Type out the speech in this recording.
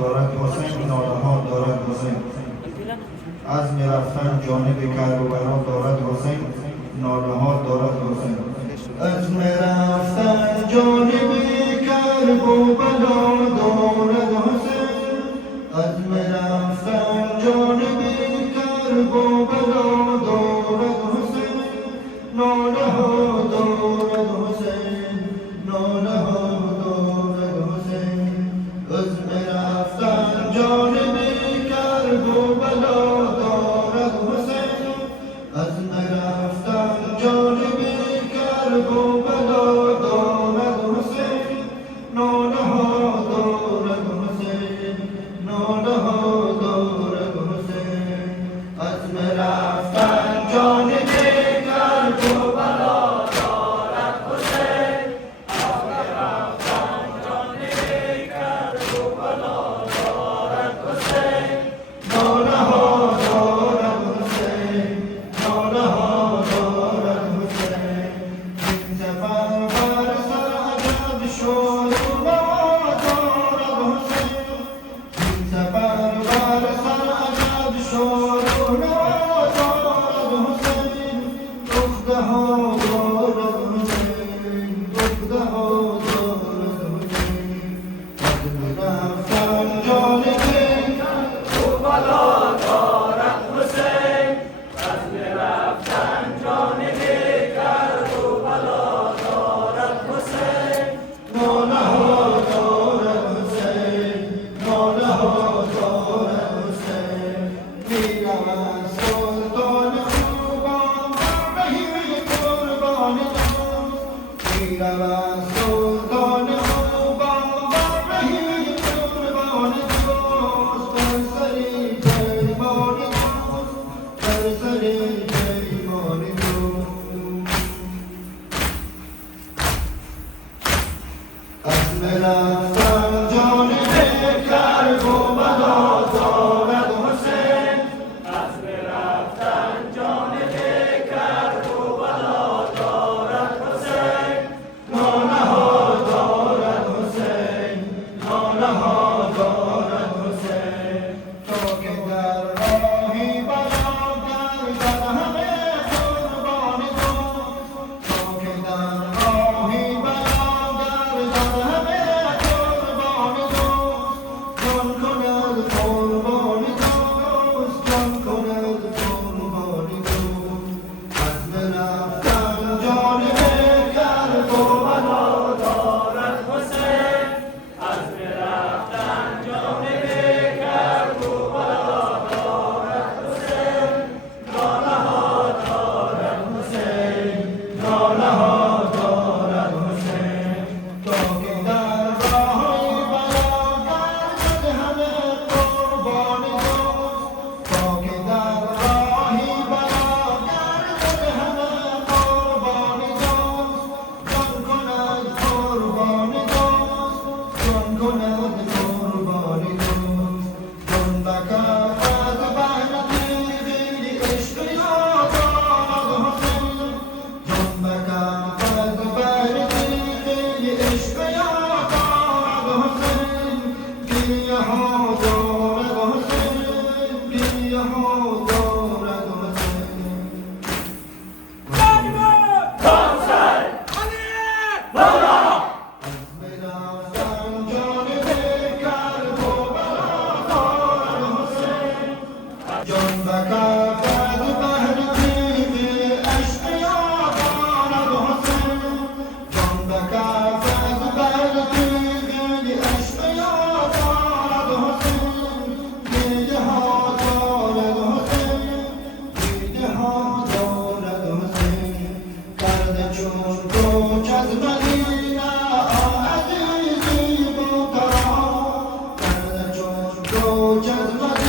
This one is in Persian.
دارد حسین، ناله ها دارد حسین. از می رفتن جانب کربلا دارد حسین، ناله ها دارد حسین. از می رفتن جانب کربلا دارد حسین، از می رفتن جانب کربلا دارد حسین، ناله ها دارد حسین، ناله ها دارد حسین. از می رفتن جانب کربلا دارد حسین، از می رفتن جانب کربلا دارد حسین، ناله ها دارد حسین، ناله ها دارد حسین. از می رفتن جانب کربلا دارد حسین، از می رفتن جانب کربلا دارد حسین، ناله ها دارد حسین، ناله ها دارد حسین. این سفر بر سر عجب شد و دارد حسین، این سفر بر سر عجب شد و دارد حسین. دخته ها دارد حسین، دخته ها دارد حسین. از می رفتن جانب کربلا دارد حسین، از می رفتن جانب کربلا دارد حسین، ناله ها دارد حسین، ناله ها دارد حسین. می رود سلطان خوبان بر رهی قربان دوست، می رود سلطان خوبان بر رهی قربان دوست. بر سری پیمان دوست، بر سری پیمان دوست. از می رفتن جانب کربلا دارد حسین، از می رفتن جانب کربلا دارد حسین، ناله ها دارد حسین، ناله ها دارد حسین. تو که در راهی بلا گردد همه قربان دوست، تو که در راهی بلا گردد همه قربان دوست. جان کند قربان دوست، جان کند قربان دوست. از می رفتن جانب کربلا دارد حسین، از می رفتن جانب کربلا دارد حسین، ناله ها دارد حسین، ناله ها دارد حسین. تو که در راهی بلا گردد همه قربان دوست، تو که در راهی بلا گردد همه قربان دوست. جان کند قربان دوست، جان کند قربان دوست. جان بکفت بهر تیغی عشق یاد آرد حسین، جان بکفت بهر تیغی عشق یاد آرد حسین. گریه ها دارد حسین، گریه ها دارد حسین. از می رفتن جانب کربلا دارد حسین، جان بکفت بهر تیغ عشق یاد آرد حسین، جان بکفت بهر تیغ عشق یاد آرد حسین. گریه ها دارد حسین، گریه ها دارد حسین. کرده چون کوچ از مدینه عزیزی بوترا، کرده چون کوچ از مدینه